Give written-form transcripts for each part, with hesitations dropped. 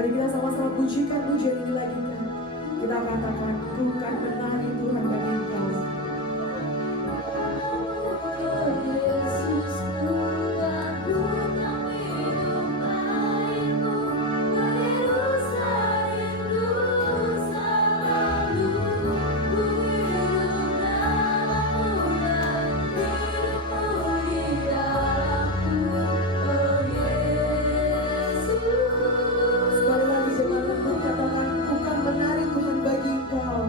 Mari kita sama-sama pujikan pujian ini lagi kan. Kita katakan, ku kan menari Tuhan bagi Engkau. Sekali lagi dengan lembut katakan, ku kan menari Tuhan bagi Engkau.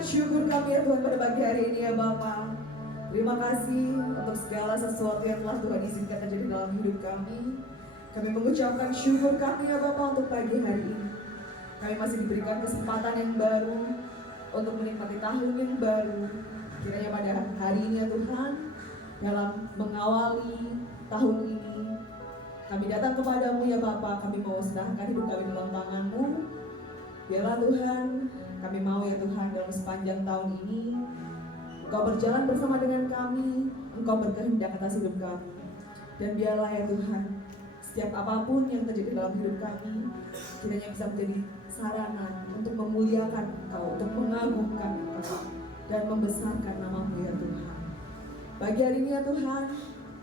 Syukur kami ya Tuhan pada pagi hari ini ya Bapa. Terima kasih untuk segala sesuatu yang telah Tuhan izinkan terjadi dalam hidup kami. Kami mengucapkan syukur kami ya Bapa untuk pagi hari ini. Kami masih diberikan kesempatan yang baru untuk menikmati tahun yang baru. Kiranya pada hari ini ya Tuhan, dalam mengawali tahun ini, kami datang kepadamu ya Bapa. Kami mau serahkan hidup kami dalam tangan-Mu. Biarlah Tuhan, kami mau ya Tuhan dalam sepanjang tahun ini Engkau berjalan bersama dengan kami, Engkau berkehendak atas hidup kami. Dan biarlah ya Tuhan, setiap apapun yang terjadi dalam hidup kami, kiranya bisa menjadi sarana untuk memuliakan Engkau, untuk mengagungkan Engkau, dan membesarkan nama-Mu ya Tuhan. Pagi hari ini ya Tuhan,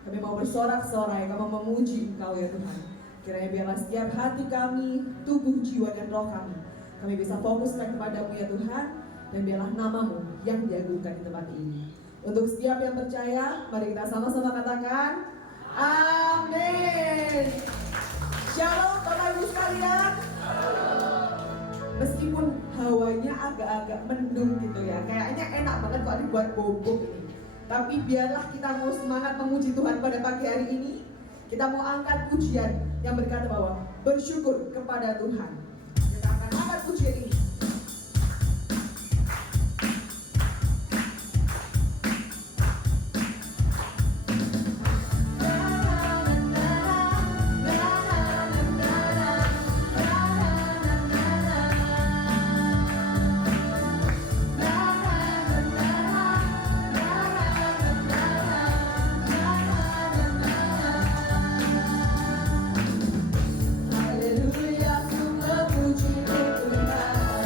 kami mau bersorak-sorai, kami mau memuji Engkau ya Tuhan. Kiranya biarlah setiap hati kami, tubuh, jiwa, dan roh kami bisa fokuskan kepadamu ya Tuhan, dan biarlah namamu yang diagungkan di tempat ini. Untuk setiap yang percaya, mari kita sama-sama katakan amin. Shalom Bapak Ibu sekalian. Meskipun hawanya agak-agak mendung gitu ya, kayaknya enak banget kok dibuat bobok ini. Tapi biarlah kita mau semangat memuji Tuhan pada pagi hari ini. Kita mau angkat pujian yang berkata bahwa bersyukur kepada Tuhan. Angkat pujian ini. Haleluya, ku memuji Tuhan.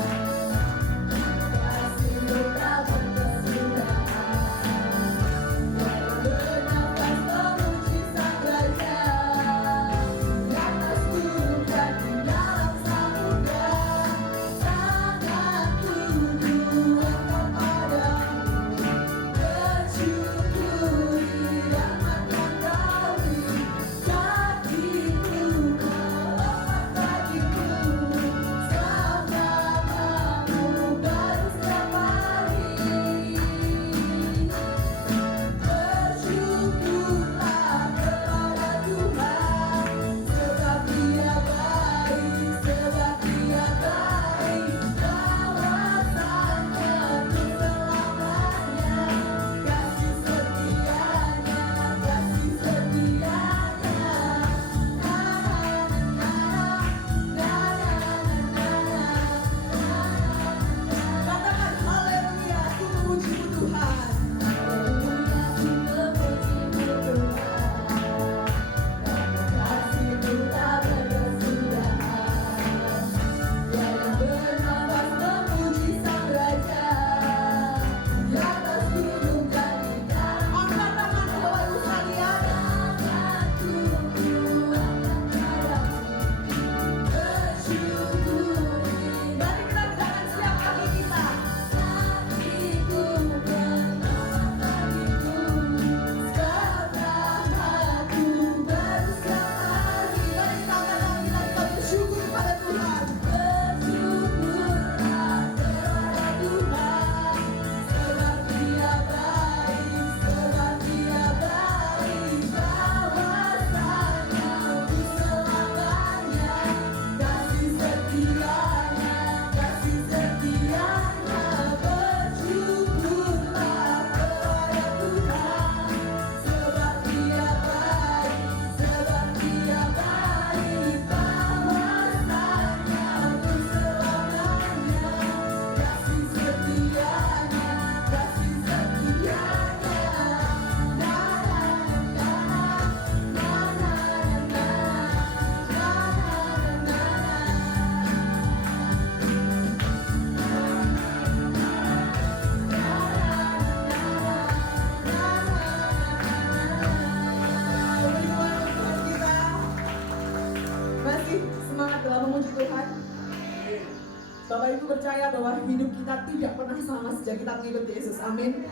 percaya bahwa hidup kita tidak pernah sama sejak kita mengikuti Yesus. Amin.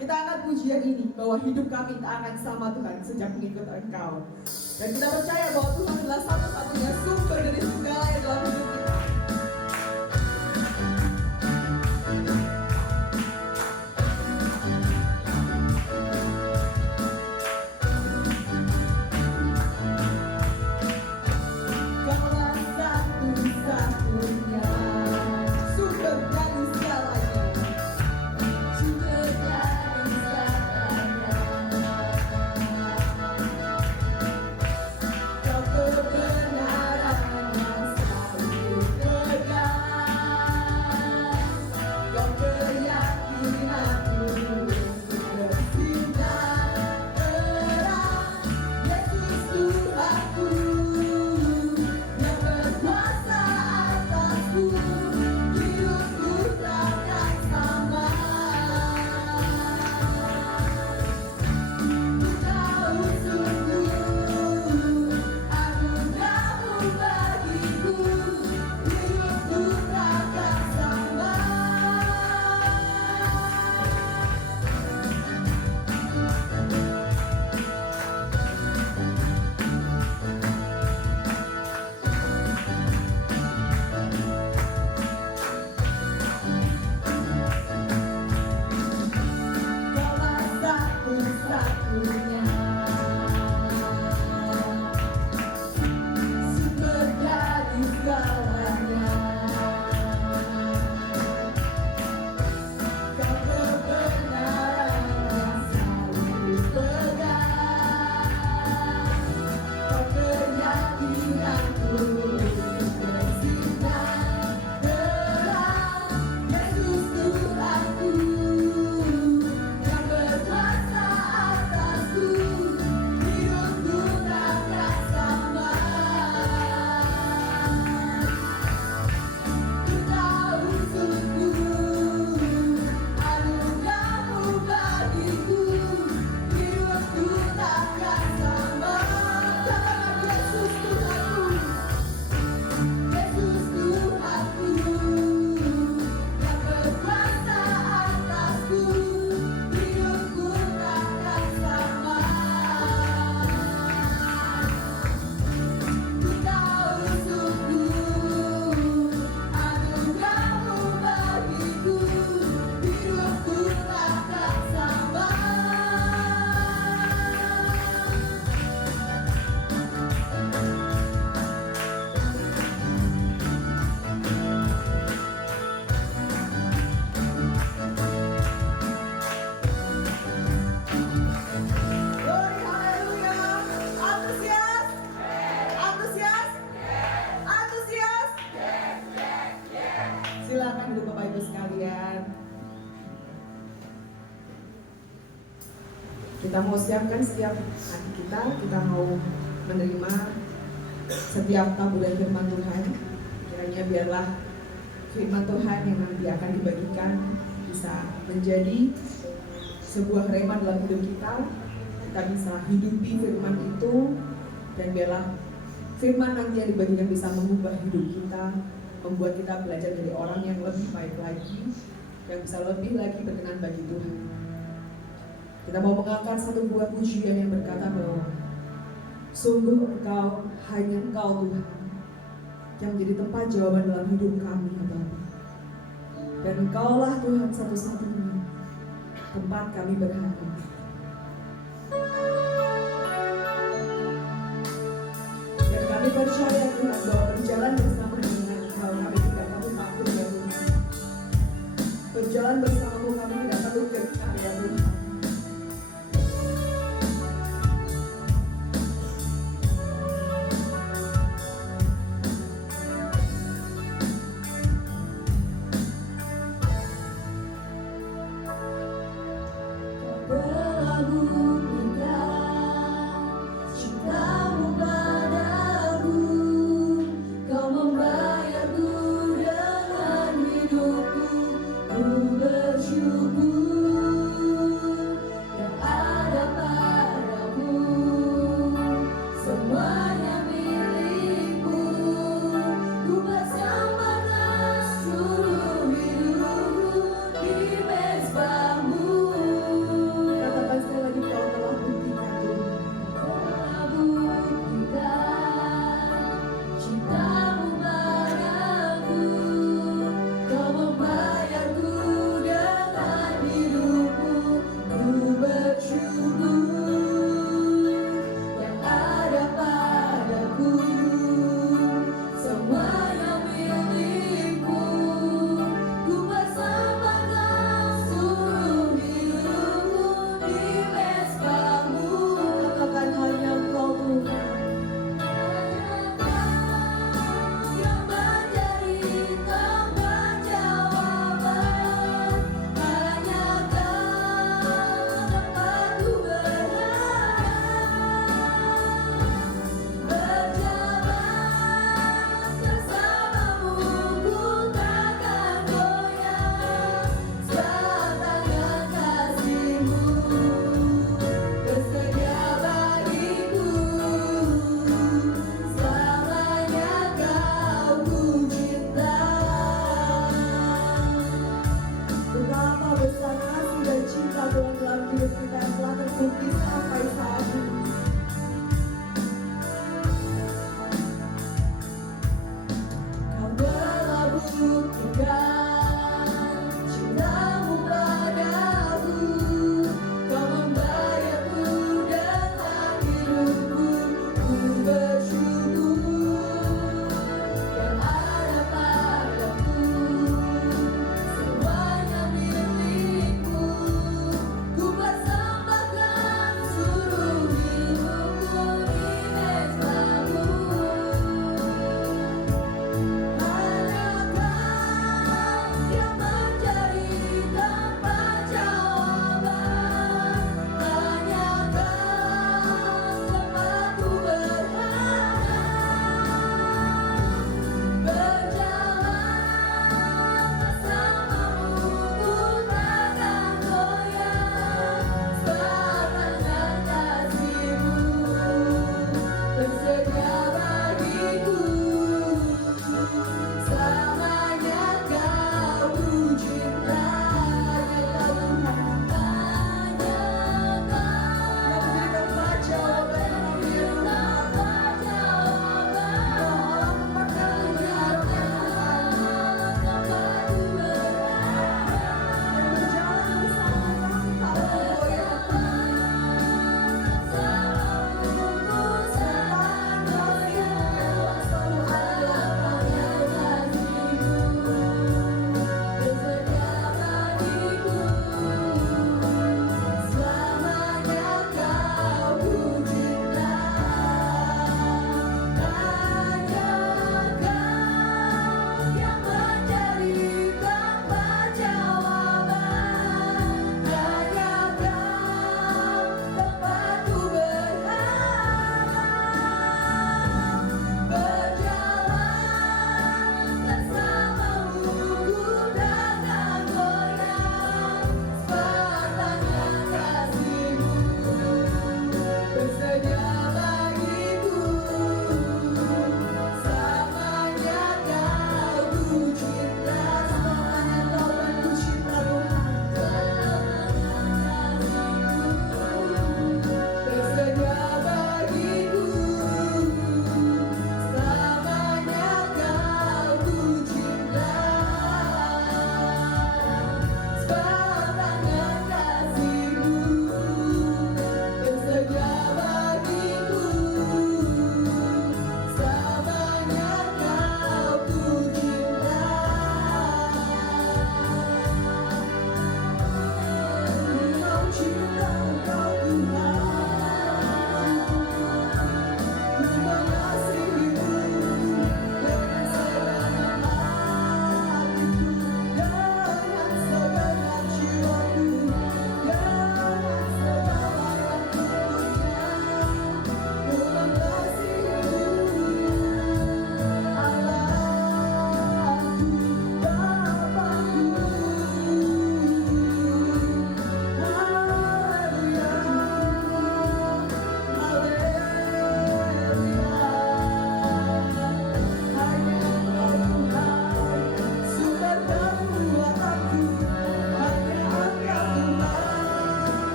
Kita angkat pujian ini bahwa hidup kami tak akan sama Tuhan sejak mengikuti Engkau. Dan kita percaya bahwa Tuhan adalah satu-satunya sumber dari segala yang dalam hidup kita. Silakan duduk Bapak Ibu sekalian. Kita mau siapkan setiap hati kita mau menerima setiap taburan firman Tuhan. Kiranya biarlah firman Tuhan yang nanti akan dibagikan bisa menjadi sebuah rema dalam hidup kita. Kita bisa hidupi firman itu, dan biarlah firman nanti yang dibagikan bisa mengubah hidup kita, membuat kita belajar dari orang yang lebih baik lagi, yang bisa lebih lagi berkenan bagi Tuhan. Kita mau mengangkat satu buah pujian yang berkata bahwa sungguh Engkau, hanya Engkau Tuhan yang menjadi tempat jawaban dalam hidup kami, ya Bapa. Dan Engkaulah Tuhan satu-satunya tempat kami berharap. Dan kami percaya Tuhan bahwa berjalan bersama dengan Engkau kami tidak perlu takut ya Tuhan. Berjalan bersamamu kami tidak perlu gentar ya Tuhan. Semuanya milikmu, ku bersama dengan seluruh betapa besar kasih dan cinta Tuhan dalam hidup kita yang telah terbukti sampai saat ini. Kau telah buktikan cintamu padaku, kau membayarku dengan hidupku. Ku bersyukur yang ada padaku, semuanya milikmu. Ku persembahkan seluruh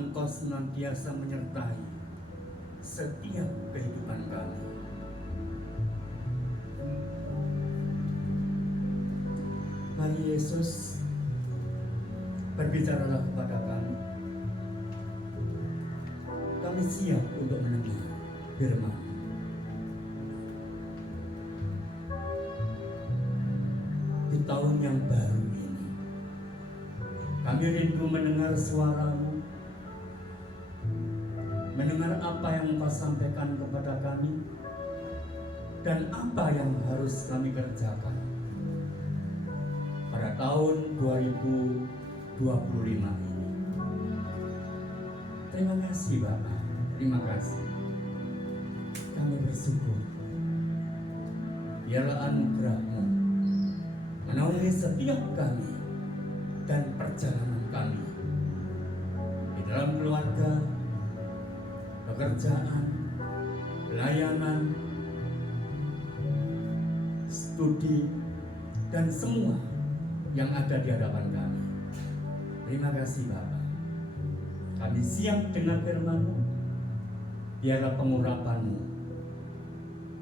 Engkau senantiasa menyertai setiap kehidupan kami. Mari Yesus, berbicaralah kepada kami. Kami siap untuk mendengar firman. Di tahun yang baru ini, kami rindu mendengar suara-Mu, mendengar apa yang Engkau sampaikan kepada kami, dan apa yang harus kami kerjakan pada tahun 2025 ini. Terima kasih Bapak, terima kasih. Kami bersyukur. Biarlah anugerah-Mu menaungi setiap kami dan perjalanan kami di dalam keluarga, pekerjaan, pelayanan, studi, dan semua yang ada di hadapan kami. Terima kasih Bapak. Kami siap dengan firman-Mu. Biarlah pengurapan-Mu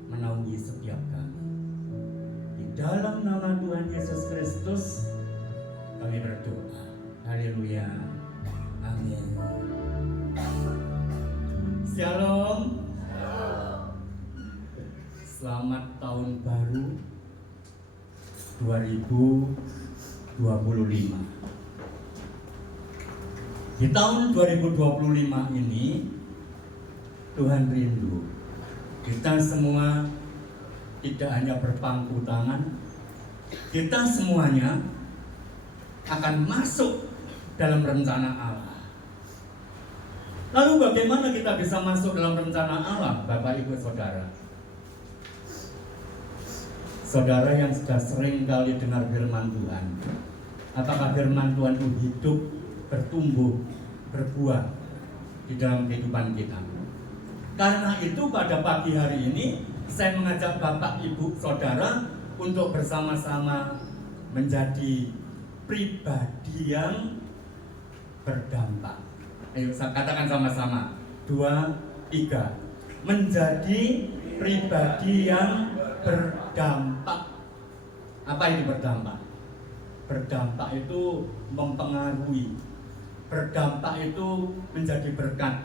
menaungi setiap kami. Di dalam nama Tuhan Yesus Kristus kami berdoa. Haleluya. Amin. Shalom. Selamat tahun baru 2025. Di tahun 2025 ini Tuhan rindu kita semua tidak hanya berpangku tangan, kita semuanya akan masuk dalam rencana Allah. Lalu bagaimana kita bisa masuk dalam rencana Allah, Bapak Ibu Saudara? Saudara yang sudah sering kali dengar firman Tuhan, apakah firman Tuhan itu hidup, bertumbuh, berbuah di dalam kehidupan kita? Karena itu pada pagi hari ini saya mengajak Bapak Ibu Saudara untuk bersama-sama menjadi pribadi yang berdampak. Ayo katakan sama-sama. 2, 3. Menjadi pribadi yang berdampak. Apa itu berdampak? Berdampak itu mempengaruhi. Berdampak itu menjadi berkat.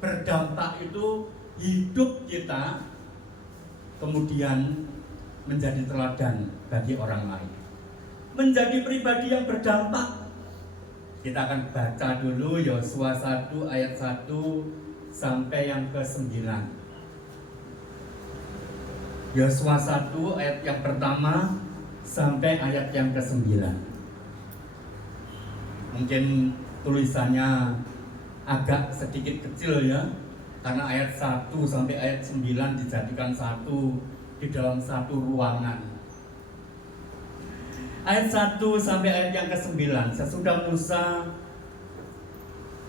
Berdampak itu hidup kita kemudian menjadi teladan bagi orang lain. Menjadi pribadi yang berdampak. Kita akan baca dulu Yosua 1 ayat 1 sampai yang ke-9. Yosua 1 ayat yang pertama sampai ayat yang ke-9. Mungkin tulisannya agak sedikit kecil ya, karena ayat 1 sampai ayat 9 dijadikan satu di dalam satu ruangan. Ayat 1 sampai ayat yang ke-9. Sesudah Musa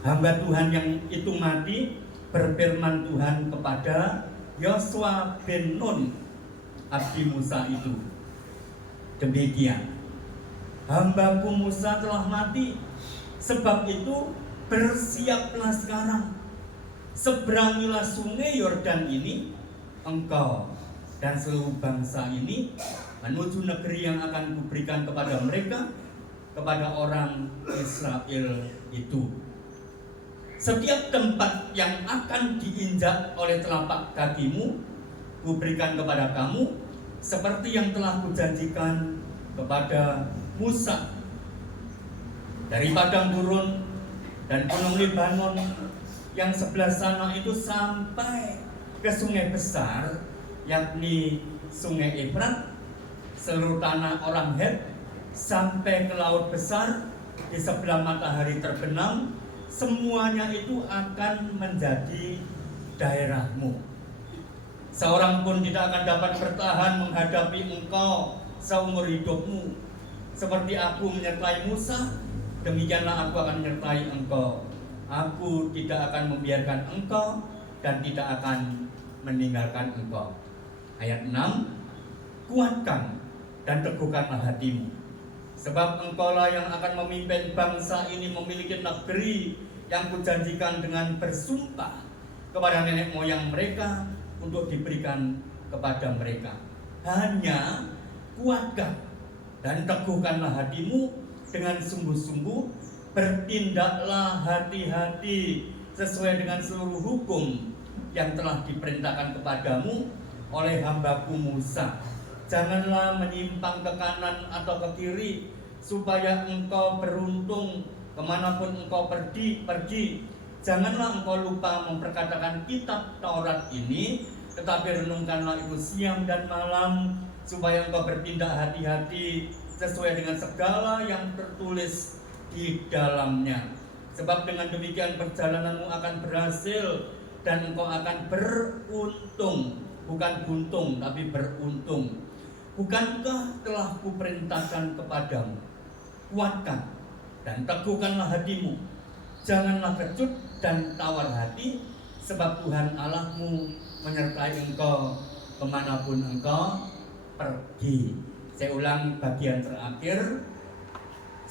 hamba Tuhan yang itu mati, berfirman Tuhan kepada Yosua bin Nun, abdi Musa itu, demikian, hambaku Musa telah mati, sebab itu bersiaplah sekarang, seberangilah sungai Yordan ini, engkau dan seluruh bangsa ini, menuju negeri yang akan kuberikan kepada mereka, kepada orang Israel itu. Setiap tempat yang akan diinjak oleh telapak kakimu, kuberikan kepada kamu, seperti yang telah kujanjikan kepada Musa. Dari padang gurun dan gunung Libanon yang sebelah sana itu sampai ke sungai besar, yakni sungai Efrat, seluruh tanah orang Het, sampai ke laut besar di sebelah matahari terbenam, semuanya itu akan menjadi daerahmu. Seorang pun tidak akan dapat bertahan menghadapi engkau seumur hidupmu. Seperti aku menyertai Musa, demikianlah aku akan menyertai engkau. Aku tidak akan membiarkan engkau dan tidak akan meninggalkan engkau. Ayat 6, kuatkan dan teguhkanlah hatimu, sebab engkaulah yang akan memimpin bangsa ini memiliki negeri yang kujanjikan dengan bersumpah kepada nenek moyang mereka untuk diberikan kepada mereka. Hanya kuatkan dan teguhkanlah hatimu dengan sungguh-sungguh, bertindaklah hati-hati sesuai dengan seluruh hukum yang telah diperintahkan kepadamu oleh hambaku Musa. Janganlah menyimpang ke kanan atau ke kiri, supaya engkau beruntung kemanapun engkau pergi. Janganlah engkau lupa memperkatakan kitab Taurat ini, tetapi renungkanlah itu siang dan malam, supaya engkau bertindak hati-hati sesuai dengan segala yang tertulis di dalamnya. Sebab dengan demikian perjalananmu akan berhasil dan engkau akan beruntung, bukan buntung tapi beruntung. Bukankah telah kuperintahkan kepadamu? Kuatkan dan teguhkanlah hatimu. Janganlah kecut dan tawar hati, sebab Tuhan Allahmu menyertai engkau kemanapun engkau pergi. Saya ulang bagian terakhir.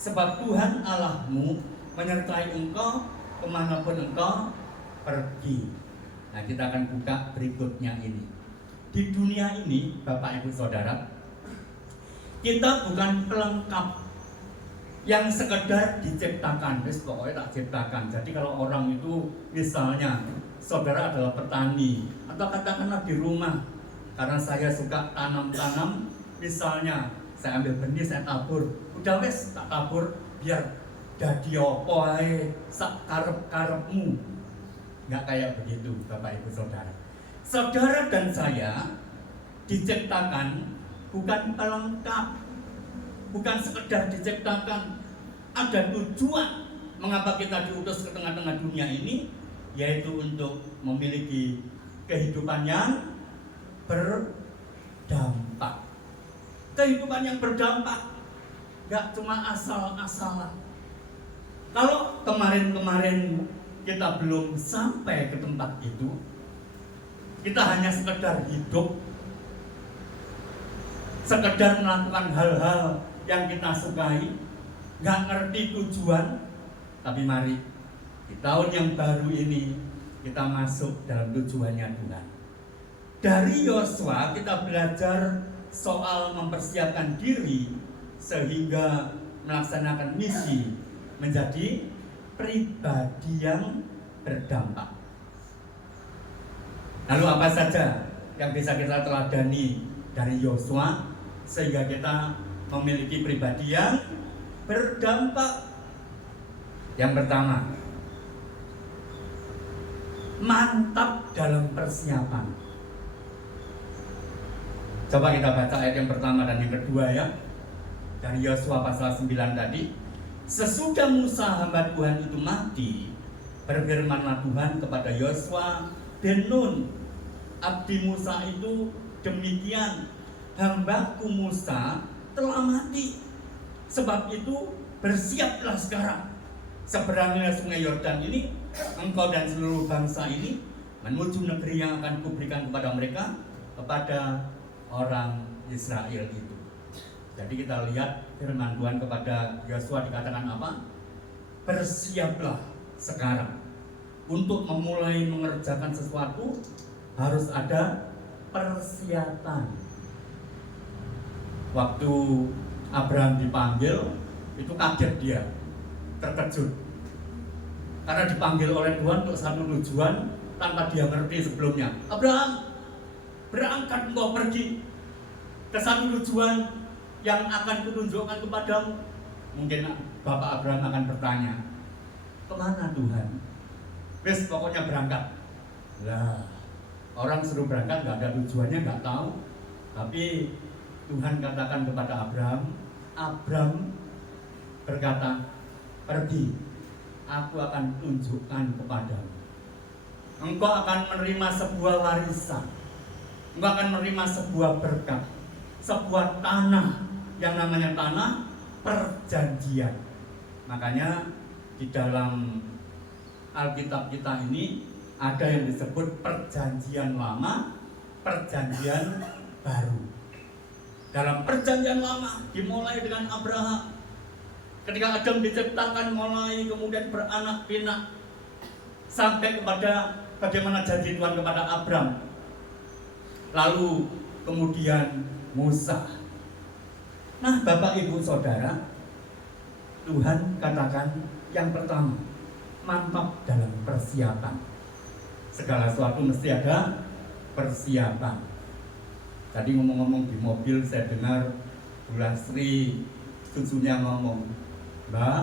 Sebab Tuhan Allahmu menyertai engkau kemanapun engkau pergi. Nah, kita akan buka berikutnya ini. Di dunia ini, Bapak Ibu Saudara, kita bukan pelengkap yang sekedar diciptakan. Pokoknya tak ciptakan. Jadi kalau orang itu misalnya saudara adalah petani, atau katakanlah di rumah, karena saya suka tanam-tanam, misalnya saya ambil benih, saya tabur, udah wes tak tabur biar dadi opo ae sak karep-karepmu. Nggak kayak begitu, Bapak Ibu Saudara. Saudara dan saya diciptakan bukan pelengkap, bukan sekedar diciptakan. Ada tujuan mengapa kita diutus ke tengah-tengah dunia ini, yaitu untuk memiliki kehidupan yang berdampak. Kehidupan yang berdampak, gak cuma asal-asalan. Kalau kemarin-kemarin kita belum sampai ke tempat itu, kita hanya sekedar hidup, sekedar melakukan hal-hal yang kita sukai, gak ngerti tujuan. Tapi mari di tahun yang baru ini kita masuk dalam tujuannya Tuhan. Dari Yosua kita belajar soal mempersiapkan diri sehingga melaksanakan misi menjadi pribadi yang berdampak. Lalu apa saja yang bisa kita teladani dari Yosua sehingga kita memiliki pribadi yang berdampak? Yang pertama, mantap dalam persiapan. Coba kita baca ayat yang pertama dan yang kedua ya. Dari Yosua pasal 9 tadi. Sesudah Musa hamba Tuhan itu mati, berfirmanlah Tuhan kepada Yosua bin Nun, abdi Musa itu, demikian, hambaku Musa telah mati. Sebab itu bersiaplah sekarang, seberangilah sungai Yordan ini, engkau dan seluruh bangsa ini, menuju negeri yang akan kuberikan kepada mereka, kepada orang Israel itu. Jadi kita lihat firman Tuhan kepada Yosua dikatakan apa? Bersiaplah sekarang. Untuk memulai mengerjakan sesuatu harus ada persiapan. Waktu Abraham dipanggil, itu kaget dia, terkejut. Karena dipanggil oleh Tuhan untuk satu tujuan tanpa dia ngerti sebelumnya. Abraham, berangkat engkau pergi ke satu tujuan yang akan kutunjukkan kepadamu. Mungkin Bapak Abraham akan bertanya, kemana Tuhan? Wes pokoknya berangkat. Lah, orang suruh berangkat gak ada tujuannya, gak tahu. Tapi Tuhan katakan kepada Abraham, Abraham berkata, pergi, aku akan tunjukkan kepadamu. Engkau akan menerima sebuah warisan, engkau akan menerima sebuah berkat, sebuah tanah yang namanya tanah perjanjian. Makanya di dalam Alkitab kita ini ada yang disebut perjanjian lama, perjanjian baru. Dalam perjanjian lama dimulai dengan Abraham. Ketika Adam diciptakan mulai kemudian beranak pinak, sampai kepada bagaimana janji Tuhan kepada Abram, lalu kemudian Musa. Nah, Bapak Ibu Saudara, Tuhan katakan yang pertama, mantap dalam persiapan. Segala sesuatu mesti ada persiapan. Tadi ngomong-ngomong di mobil saya dengar Bu Lasri cucunya ngomong, Mbak,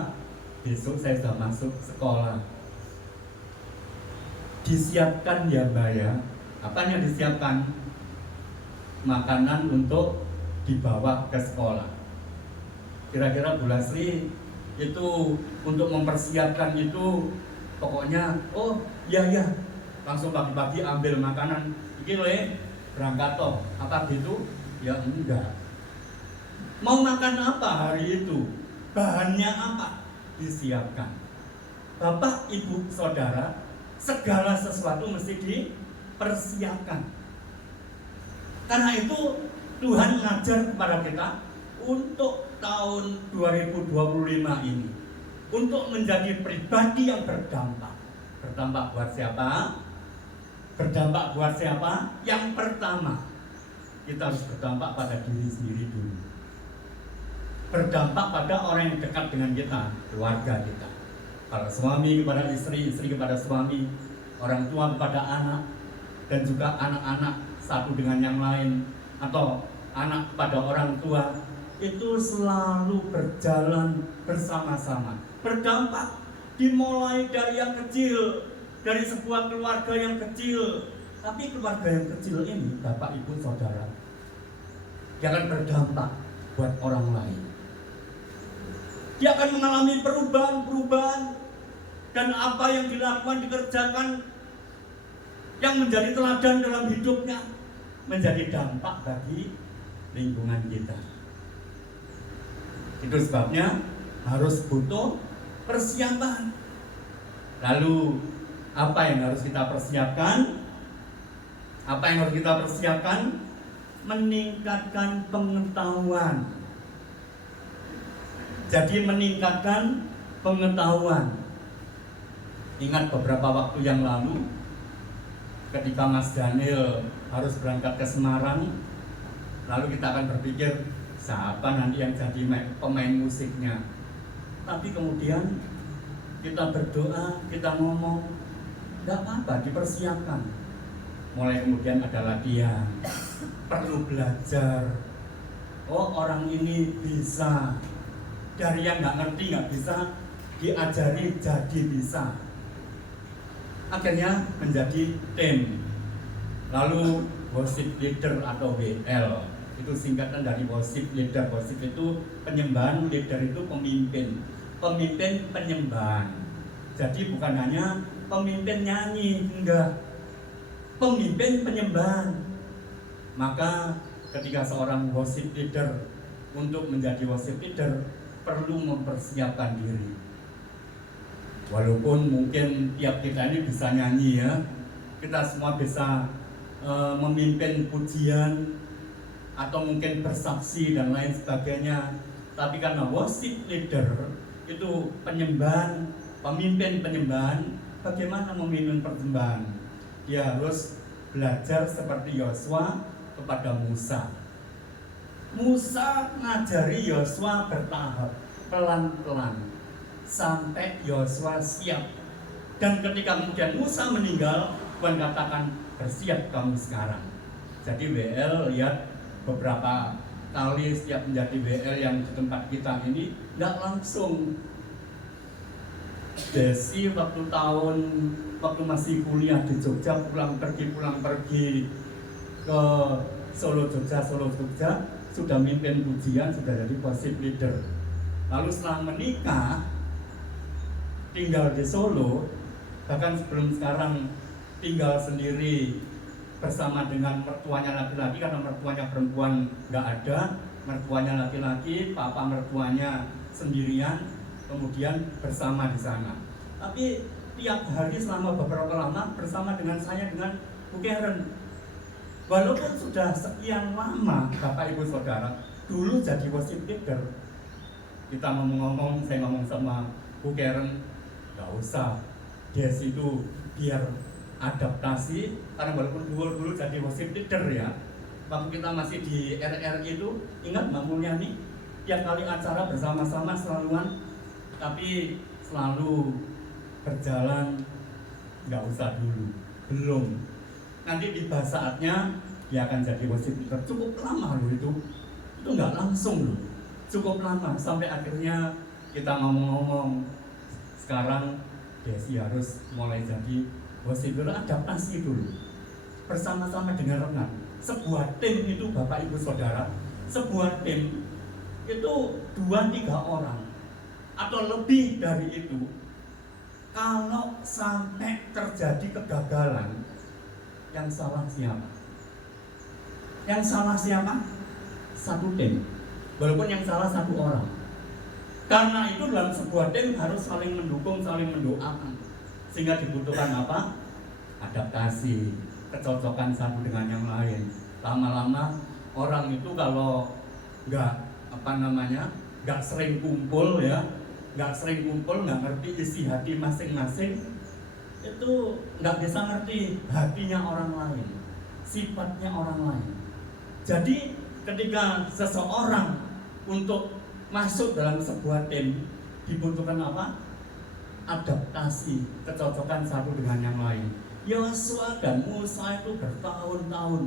besok saya sudah masuk sekolah. Disiapkan ya Mbak ya. Apanya disiapkan? Makanan untuk dibawa ke sekolah. Kira-kira Bu Lasri itu untuk mempersiapkan itu pokoknya, oh ya langsung pagi-pagi ambil makanan iki loh berangkat toh apa gitu? Ya enggak. Mau makan apa hari itu? Bahannya apa? Disiapkan. Bapak, Ibu, Saudara, segala sesuatu mesti dipersiapkan. Karena itu Tuhan ngajar kepada kita untuk tahun 2025 ini untuk menjadi pribadi yang berdampak. Berdampak buat siapa? Berdampak buat siapa? Yang pertama, kita harus berdampak pada diri sendiri dulu. Berdampak pada orang yang dekat dengan kita, keluarga kita. Para suami kepada istri, istri kepada suami, orang tua kepada anak, dan juga anak-anak satu dengan yang lain, atau anak pada orang tua, itu selalu berjalan bersama-sama. Berdampak dimulai dari yang kecil, dari sebuah keluarga yang kecil. Tapi keluarga yang kecil ini, Bapak, Ibu, Saudara, dia akan berdampak buat orang lain. Dia akan mengalami perubahan-perubahan, dan apa yang dilakukan, dikerjakan, yang menjadi teladan dalam hidupnya, menjadi dampak bagi lingkungan kita. Itu sebabnya harus butuh persiapan. Lalu apa yang harus kita persiapkan? Apa yang harus kita persiapkan? Meningkatkan pengetahuan. Jadi meningkatkan pengetahuan. Ingat beberapa waktu yang lalu ketika Mas Daniel harus berangkat ke Semarang, lalu kita akan berpikir siapa nanti yang jadi pemain musiknya. Tapi kemudian kita berdoa, kita ngomong, gak apa-apa, dipersiapkan. Mulai kemudian ada latihan, perlu belajar. Oh, orang ini bisa. Dari yang gak ngerti, gak bisa, diajari jadi bisa. Akhirnya menjadi tim. Lalu worship leader atau WL, itu singkatan dari worship leader. Worship itu penyembahan, leader itu pemimpin. Pemimpin penyembahan. Jadi bukan hanya pemimpin nyanyi, enggak. Pemimpin penyembahan. Maka ketika seorang worship leader untuk menjadi worship leader perlu mempersiapkan diri. Walaupun mungkin tiap kita ini bisa nyanyi ya, kita semua bisa memimpin pujian atau mungkin bersaksi dan lain sebagainya. Tapi karena worship leader itu penyembahan, pemimpin penyembahan, bagaimana memimpin persembahan? Dia harus belajar seperti Yosua kepada Musa. Musa ngajari Yosua bertahap, pelan-pelan, sampai Yosua siap. Dan ketika kemudian Musa meninggal, Tuhan katakan, bersiap kamu sekarang. Jadi WL lihat beberapa kali setiap menjadi WL yang di tempat kita ini nggak langsung. Desi waktu masih kuliah di Jogja, pulang pergi ke Solo Jogja, sudah mimpin pujian, sudah jadi worship leader. Lalu setelah menikah, tinggal di Solo, bahkan sebelum sekarang tinggal sendiri bersama dengan mertuanya laki-laki, karena mertuanya perempuan nggak ada, mertuanya laki-laki, papa mertuanya sendirian, kemudian bersama di sana. Tapi tiap hari selama beberapa lama bersama dengan saya, dengan Bu Karen. Walaupun sudah sekian lama, Bapak Ibu Saudara, dulu jadi worship leader, kita ngomong-ngomong, saya ngomong sama Bu Karen, gak usah Des itu biar adaptasi, karena walaupun dulu jadi worship leader ya, waktu kita masih di RRI itu, ingat Mbak Mulyani, tiap kali acara bersama-sama selaluan, tapi selalu berjalan, nggak usah dulu, belum. Nanti tiba saatnya dia akan jadi worship leader. Cukup lama loh itu nggak langsung loh, cukup lama sampai akhirnya kita ngomong-ngomong sekarang Desi harus mulai jadi worship leader, adaptasi dulu bersama-sama dengan rekan. Sebuah tim itu Bapak Ibu Saudara, sebuah tim itu 2-3 orang atau lebih dari itu, kalau sampai terjadi kegagalan, yang salah siapa? Yang salah siapa? Satu tim, walaupun yang salah satu orang. Karena itu dalam sebuah tim harus saling mendukung, saling mendoakan, sehingga dibutuhkan apa? Adaptasi, kecocokan satu dengan yang lain. Lama-lama orang itu kalau nggak sering kumpul ya, nggak ngerti isi hati masing-masing, itu nggak bisa ngerti hatinya orang lain, sifatnya orang lain. Jadi ketika seseorang untuk masuk dalam sebuah tim dibutuhkan apa? Adaptasi, kecocokan satu dengan yang lain. Yosua dan Musa itu bertahun-tahun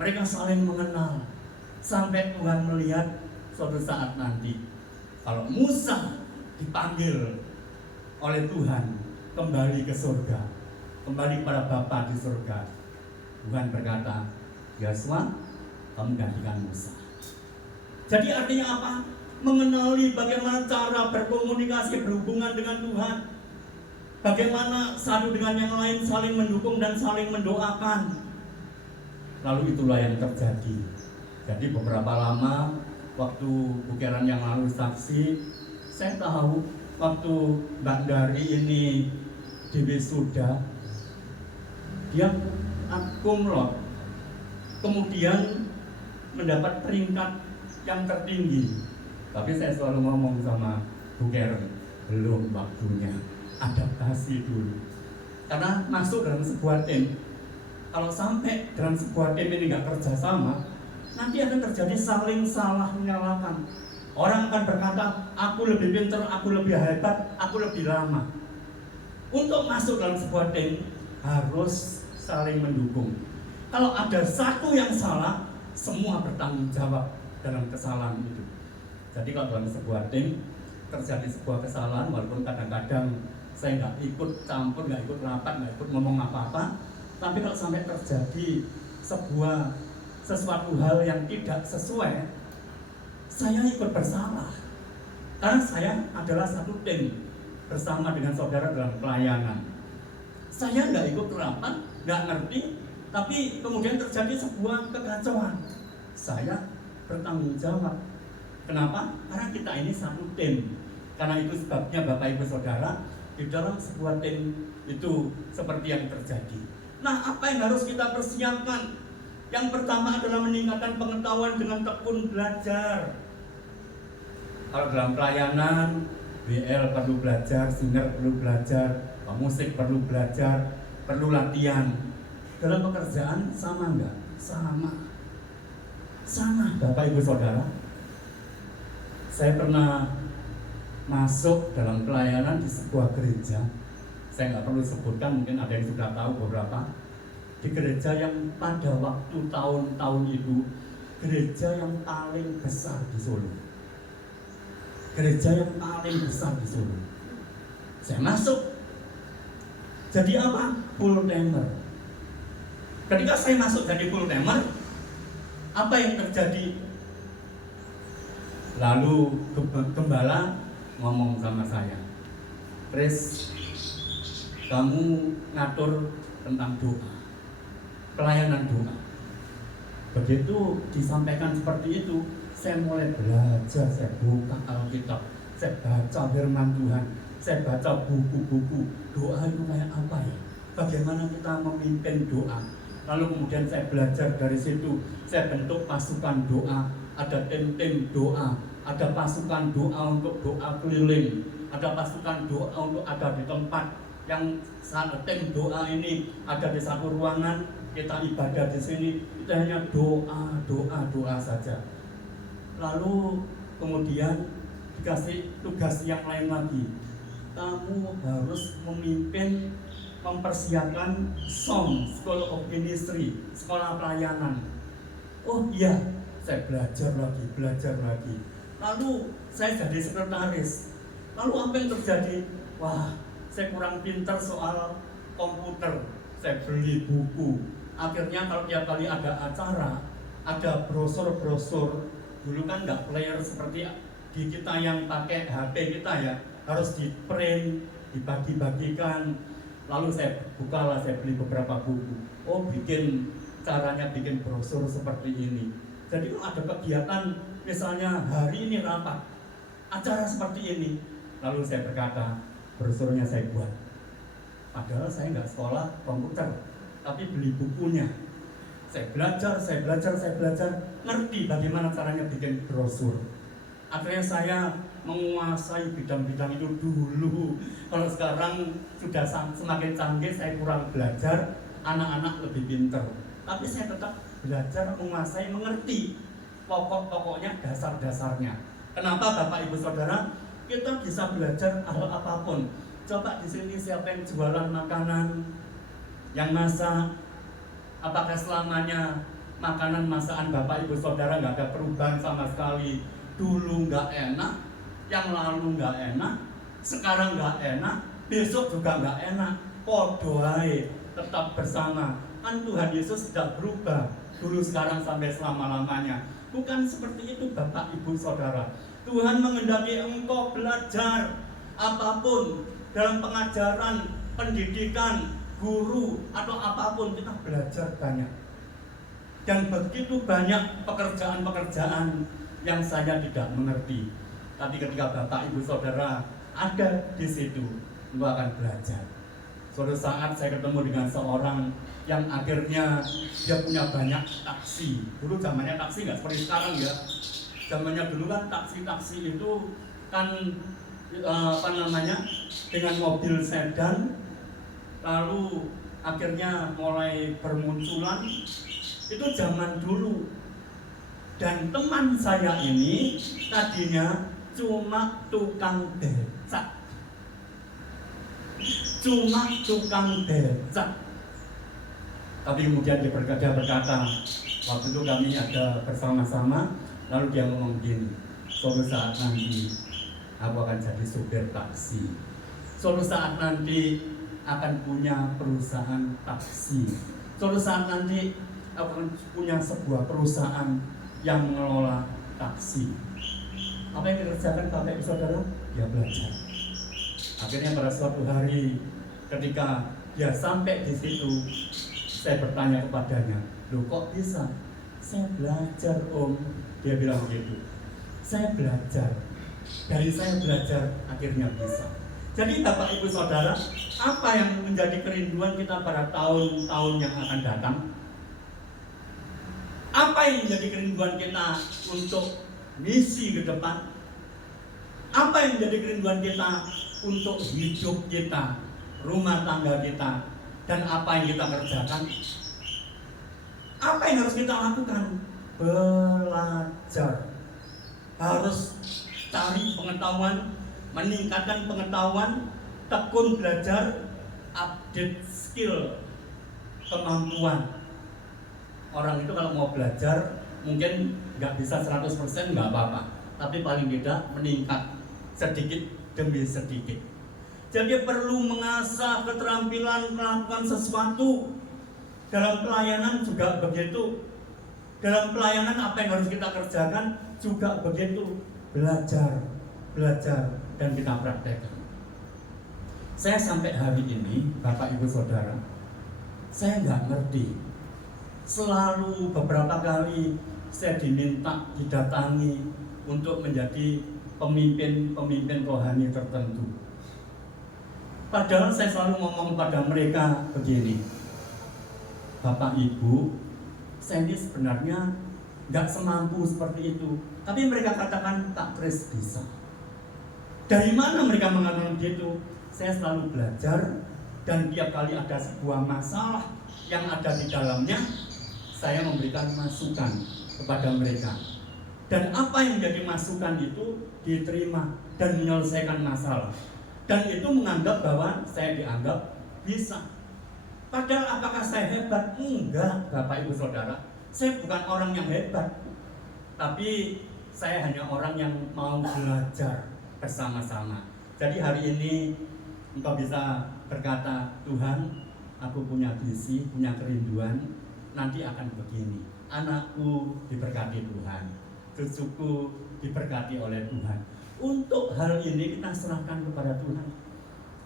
mereka saling mengenal, sampai Tuhan melihat suatu saat nanti kalau Musa dipanggil oleh Tuhan kembali ke surga, kembali pada Bapa di surga, Tuhan berkata, Yosua, kamu gantikan Musa. Jadi artinya apa? Mengenali bagaimana cara berkomunikasi, berhubungan dengan Tuhan, bagaimana satu dengan yang lain saling mendukung dan saling mendoakan. Lalu itulah yang terjadi. Jadi beberapa lama waktu bukeran yang lalu saksi, saya tahu waktu Mbak Dari ini di wisuda, dia kumlot, kemudian mendapat peringkat yang tertinggi. Tapi saya selalu ngomong sama Bu Karen, belum waktunya, adaptasi dulu. Karena masuk dalam sebuah tim, kalau sampai dalam sebuah tim ini nggak kerjasama, nanti akan terjadi saling salah menyalahkan. Orang akan berkata, aku lebih pintar, aku lebih hebat, aku lebih lama. Untuk masuk dalam sebuah tim harus saling mendukung. Kalau ada satu yang salah, semua bertanggung jawab dalam kesalahan itu. Jadi kalau dalam sebuah tim terjadi sebuah kesalahan, walaupun kadang-kadang saya nggak ikut campur, nggak ikut rapat, nggak ikut ngomong apa-apa, tapi kalau sampai terjadi sesuatu hal yang tidak sesuai, saya ikut bersalah. Karena saya adalah satu tim bersama dengan saudara dalam pelayanan. Saya nggak ikut rapat, nggak ngerti, tapi kemudian terjadi sebuah kekacauan. Saya bertanggung jawab. Kenapa? Karena kita ini satu tim. Karena itu sebabnya Bapak Ibu Saudara, di dalam sebuah tim itu seperti yang terjadi. Nah, apa yang harus kita persiapkan? Yang pertama adalah meningkatkan pengetahuan dengan tekun belajar. Kalau dalam pelayanan, WL perlu belajar, singer perlu belajar, pemusik perlu belajar, perlu latihan. Dalam pekerjaan sama enggak? Sama Bapak Ibu Saudara. Saya pernah masuk dalam pelayanan di sebuah gereja. Saya nggak perlu sebutkan, mungkin ada yang sudah tahu beberapa. Di gereja yang pada waktu tahun-tahun itu, gereja yang paling besar di Solo. Gereja yang paling besar di Solo. Saya masuk. Jadi apa? Full timer. Ketika saya masuk jadi full timer, apa yang terjadi? Lalu gembala ngomong sama saya, Chris, kamu ngatur tentang doa, pelayanan doa. Begitu disampaikan seperti itu, saya mulai belajar, saya buka Alkitab, saya baca firman Tuhan, saya baca buku-buku doa itu kayak apa ya, bagaimana kita memimpin doa. Lalu kemudian saya belajar dari situ, saya bentuk pasukan doa, ada tim-tim doa, ada pasukan doa untuk doa keliling, ada pasukan doa untuk ada di tempat yang tim doa ini ada di satu ruangan, kita ibadah di sini, itu hanya doa saja. Lalu kemudian dikasih tugas yang lain lagi, kamu harus memimpin, mempersiapkan SOM, School of Ministry, sekolah pelayanan. Oh iya, saya belajar lagi. Lalu saya jadi sekretaris. Lalu apa yang terjadi? Wah, saya kurang pintar soal komputer. Saya beli buku. Akhirnya kalau tiap kali ada acara, ada brosur-brosur. Dulu kan nggak player seperti di kita yang pakai HP kita ya, harus di print, dibagi-bagikan. Lalu saya bukalah, saya beli beberapa buku. Oh, caranya bikin brosur seperti ini. Jadi kalau ada kegiatan, misalnya hari ini rapat, acara seperti ini, lalu saya berkata, brosurnya saya buat. Padahal saya nggak sekolah komputer, tapi beli bukunya. Saya belajar, ngerti bagaimana caranya bikin brosur. Akhirnya saya menguasai bidang-bidang itu dulu. Kalau sekarang sudah semakin canggih, saya kurang belajar, anak-anak lebih pintar. Tapi saya tetap belajar, menguasai, mengerti pokok-pokoknya, dasar-dasarnya. Kenapa Bapak Ibu Saudara? Kita bisa belajar hal apapun. Coba di sini siapa yang jualan makanan, yang masak, apakah selamanya makanan masakan Bapak Ibu Saudara nggak ada perubahan sama sekali? Dulu nggak enak, yang lalu nggak enak, sekarang nggak enak, besok juga nggak enak. Podoai tetap bersama. Kan Tuhan Yesus tidak berubah dulu, sekarang, sampai selama-lamanya. Bukan seperti itu Bapak Ibu Saudara. Tuhan menghendaki engkau belajar apapun, dalam pengajaran, pendidikan, guru, atau apapun, kita belajar banyak. Dan begitu banyak pekerjaan-pekerjaan yang saya tidak mengerti. Tapi ketika Bapak Ibu Saudara ada di situ, engkau akan belajar. Suatu saat saya ketemu dengan seorang yang akhirnya dia punya banyak taksi. Dulu zamannya taksi nggak seperti sekarang ya. Zamannya dulu kan taksi itu kan dengan mobil sedan, lalu akhirnya mulai bermunculan. Itu zaman dulu. Dan teman saya ini tadinya cuma tukang becak. Tapi kemudian dia berkata, waktu itu kami ada bersama-sama, lalu dia ngomong gini, suatu saat nanti aku akan jadi supir taksi. Suatu saat nanti akan punya perusahaan taksi. Suatu saat nanti akan punya sebuah perusahaan yang mengelola taksi. Apa yang dikerjakan Bapak Ibu Saudara? Dia belajar. Akhirnya pada suatu hari ketika dia sampai di situ, saya bertanya kepadanya, loh kok bisa? Saya belajar Om. Dia bilang begitu. Saya belajar. Dari saya belajar akhirnya bisa. Jadi Bapak Ibu Saudara, apa yang menjadi kerinduan kita pada tahun-tahun yang akan datang? Apa yang menjadi kerinduan kita untuk misi ke depan? Apa yang menjadi kerinduan kita untuk hidup kita, rumah tangga kita, dan apa yang kita kerjakan? Apa yang harus kita lakukan? Belajar. Harus cari pengetahuan, meningkatkan pengetahuan, tekun belajar, update skill, kemampuan. Orang itu kalau mau belajar mungkin nggak bisa 100%, nggak apa-apa, tapi paling tidak meningkat sedikit demi sedikit. Jadi perlu mengasah keterampilan melakukan sesuatu. Dalam pelayanan juga begitu. Dalam pelayanan apa yang harus kita kerjakan juga begitu. Belajar, dan kita praktekkan. Saya sampai hari ini, Bapak Ibu Saudara, saya nggak ngerti. Selalu beberapa kali saya diminta, didatangi untuk menjadi pemimpin rohani tertentu. Padahal saya selalu ngomong pada mereka begini, Bapak Ibu, saya ini sebenarnya nggak semampu seperti itu. Tapi mereka katakan Pak Kris bisa. Dari mana mereka mengatakan begitu? Saya selalu belajar Dan tiap kali ada sebuah masalah yang ada di dalamnya, saya memberikan masukan kepada mereka. Dan apa yang menjadi masukan itu diterima dan menyelesaikan masalah. Dan itu menganggap bahwa saya dianggap bisa. Padahal apakah saya hebat? Enggak, Bapak Ibu Saudara. Saya bukan orang yang hebat. Tapi saya hanya orang yang mau belajar bersama-sama. Jadi hari ini engkau bisa berkata, Tuhan, aku punya visi, punya kerinduan, nanti akan begini. Anakku diberkati Tuhan, cucuku diberkati oleh Tuhan. Untuk hal ini kita serahkan kepada Tuhan.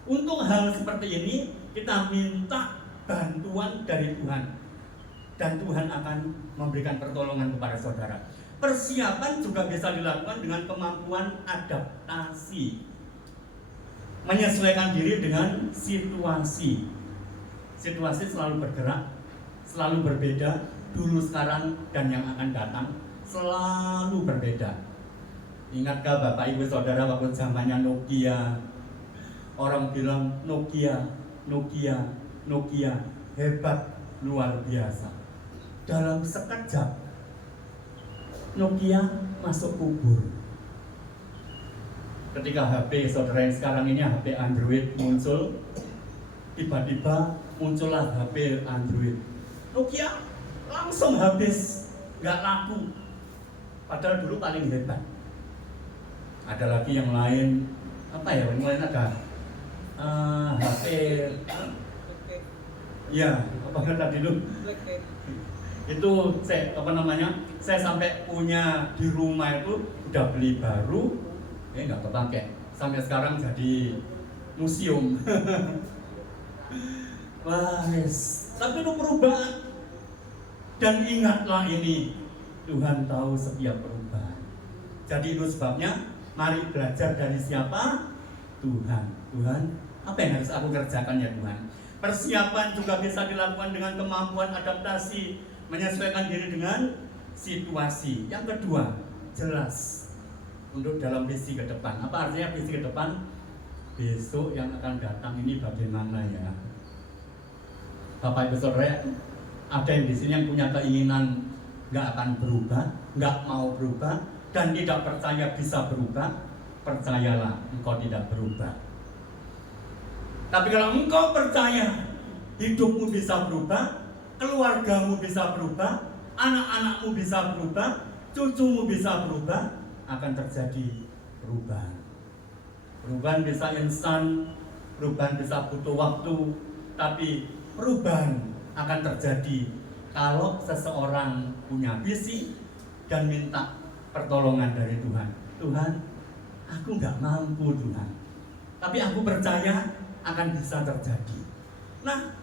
Untuk hal seperti ini kita minta bantuan dari Tuhan. Dan Tuhan akan memberikan pertolongan kepada saudara. Persiapan juga bisa dilakukan dengan kemampuan adaptasi, menyesuaikan diri dengan situasi. Situasi selalu bergerak, selalu berbeda, dulu, sekarang, dan yang akan datang selalu berbeda. Ingatkah Bapak Ibu Saudara waktu zamannya Nokia, orang bilang Nokia hebat, luar biasa. Dalam sekejap Nokia masuk kubur. Ketika HP saudara yang sekarang ini HP Android muncul, tiba-tiba muncullah HP Android. Nokia langsung habis, nggak laku. Padahal dulu paling hebat. Ada lagi yang lain, apa ya? Yang lain ada HP. Ya, apa tadi dulu? Itu saya sampai punya di rumah itu udah beli baru, nggak kepake. Sampai sekarang jadi museum. Wah, yes. Tapi itu perubahan. Dan ingatlah ini, Tuhan tahu setiap perubahan. Jadi itu sebabnya, mari belajar dari siapa? Tuhan. Tuhan, apa yang harus aku kerjakan ya Tuhan? Persiapan juga bisa dilakukan dengan kemampuan adaptasi, menyesuaikan diri dengan situasi. Yang kedua, jelas untuk dalam visi ke depan. Apa artinya visi ke depan? Besok yang akan datang ini bagaimana ya? Bapak Ibu Saudara, ada yang di sini yang punya keinginan nggak akan berubah, nggak mau berubah, dan tidak percaya bisa berubah. Percayalah, engkau tidak berubah. Tapi kalau engkau percaya hidupmu bisa berubah, keluargamu bisa berubah, anak-anakmu bisa berubah, cucumu bisa berubah, akan terjadi perubahan. Perubahan bisa instan, perubahan bisa butuh waktu, tapi perubahan akan terjadi kalau seseorang punya visi dan minta pertolongan dari Tuhan. Tuhan, aku nggak mampu Tuhan, tapi aku percaya akan bisa terjadi. Nah,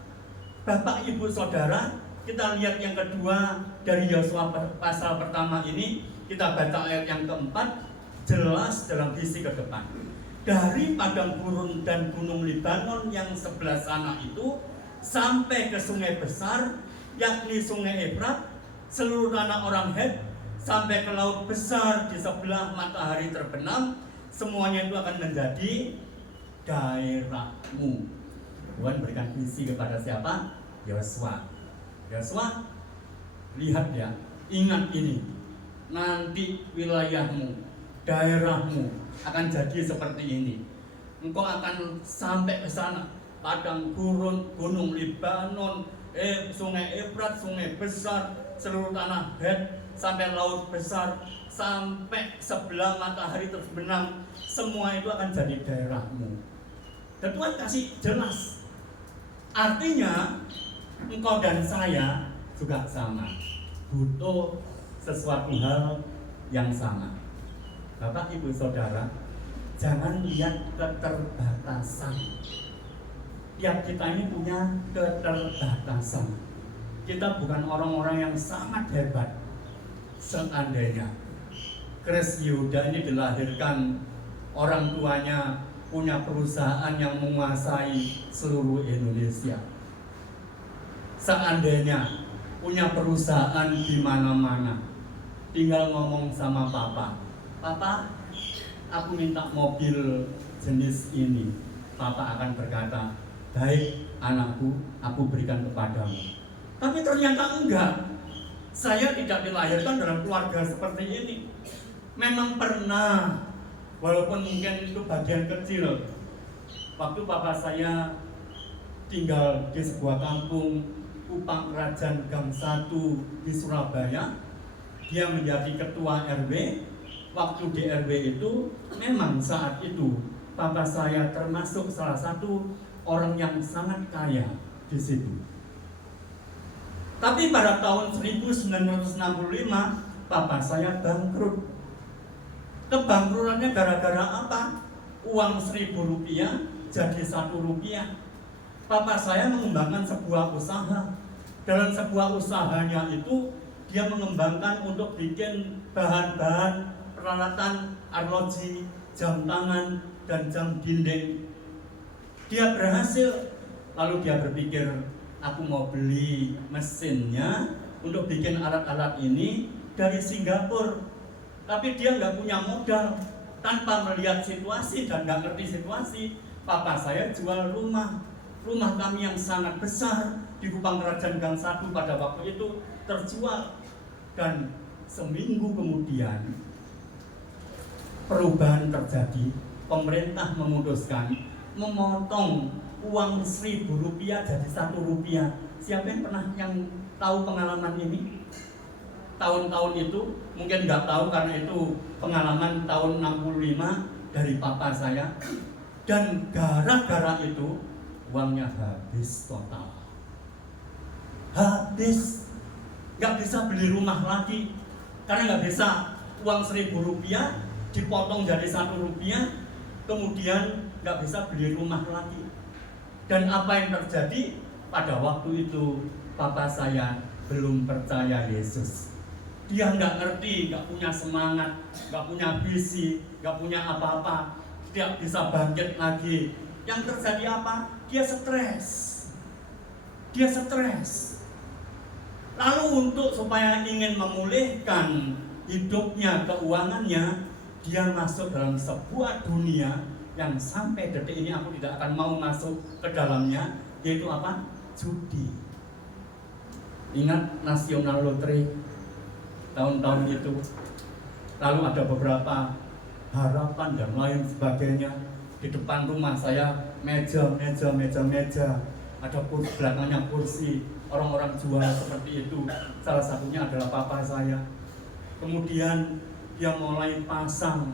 Bapak Ibu Saudara, kita lihat yang kedua dari Yosua pasal pertama ini, kita baca ayat yang keempat, jelas dalam visi ke depan. Dari padang gurun dan gunung Libanon yang sebelah sana itu sampai ke sungai besar, yakni sungai Efrat, seluruh tanah orang Het, sampai ke laut besar di sebelah matahari terbenam, semuanya itu akan menjadi daerahmu. Tuhan berikan visi kepada siapa? Yosua. Yosua, lihat ya, ingat ini, nanti wilayahmu, daerahmu akan jadi seperti ini. Engkau akan sampai ke sana, padang gurun, gunung Libanon, sungai Efrat, sungai besar, seluruh tanah Het, sampai laut besar, sampai sebelah matahari terbenam, semua itu akan jadi daerahmu. Dan Tuhan kasih jelas. Artinya engkau dan saya juga sama, butuh sesuatu hal yang sama. Bapak Ibu Saudara, jangan lihat keterbatasan. Tiap kita ini punya keterbatasan. Kita bukan orang-orang yang sangat hebat. Seandainya Chris Yuda ini dilahirkan, orang tuanya punya perusahaan yang menguasai seluruh Indonesia. Seandainya punya perusahaan di mana-mana, tinggal ngomong sama papa, "Papa, aku minta mobil jenis ini." Papa akan berkata, "Baik, anakku, aku berikan kepadamu. Tapi ternyata enggak. Saya tidak dilahirkan dalam keluarga seperti ini. Memang pernah, walaupun mungkin itu bagian kecil. Waktu papa saya tinggal di sebuah kampung Kupang Kerajaan Gang 1 di Surabaya, dia menjadi ketua RW. Waktu di RW itu, memang saat itu papa saya termasuk salah satu orang yang sangat kaya di situ. Tapi pada tahun 1965 papa saya bangkrut. Kebangkrutannya gara-gara apa? Uang 1.000 rupiah jadi 1 rupiah. Papa saya mengembangkan sebuah usaha. Dalam sebuah usahanya itu dia mengembangkan untuk bikin bahan-bahan peralatan arloji, jam tangan, dan jam dinding. Dia berhasil. Lalu dia berpikir, aku mau beli mesinnya untuk bikin alat-alat ini dari Singapura. Tapi dia nggak punya modal. Tanpa melihat situasi dan nggak ngerti situasi, papa saya jual rumah. Rumah kami yang sangat besar di Kupang Kerajaan Gang 1 pada waktu itu terjual. Dan seminggu kemudian perubahan terjadi. Pemerintah memutuskan memotong uang 1.000 rupiah jadi 1 rupiah. Siapa yang tahu pengalaman ini? Tahun-tahun itu mungkin nggak tahu karena itu pengalaman tahun 65 dari papa saya. Dan gara-gara itu uangnya habis total. Habis. Nggak bisa beli rumah lagi. Karena nggak bisa uang 1.000 rupiah dipotong jadi 1 rupiah, kemudian nggak bisa beli rumah lagi. Dan apa yang terjadi? Pada waktu itu papa saya belum percaya Yesus. Dia nggak ngerti, nggak punya semangat, nggak punya visi, nggak punya apa-apa, tidak bisa bangkit lagi. Yang terjadi apa? Dia stres. Dia stres. Lalu supaya ingin memulihkan hidupnya, keuangannya, dia masuk dalam sebuah dunia yang sampai detik ini aku tidak akan mau masuk ke dalamnya, yaitu apa? Judi. Ingat National Lottery tahun-tahun itu. Lalu ada beberapa harapan dan lain sebagainya. Di depan rumah saya meja. Ada kursi, belakangnya kursi. Orang-orang jual seperti itu. Salah satunya adalah papa saya. Kemudian dia mulai pasang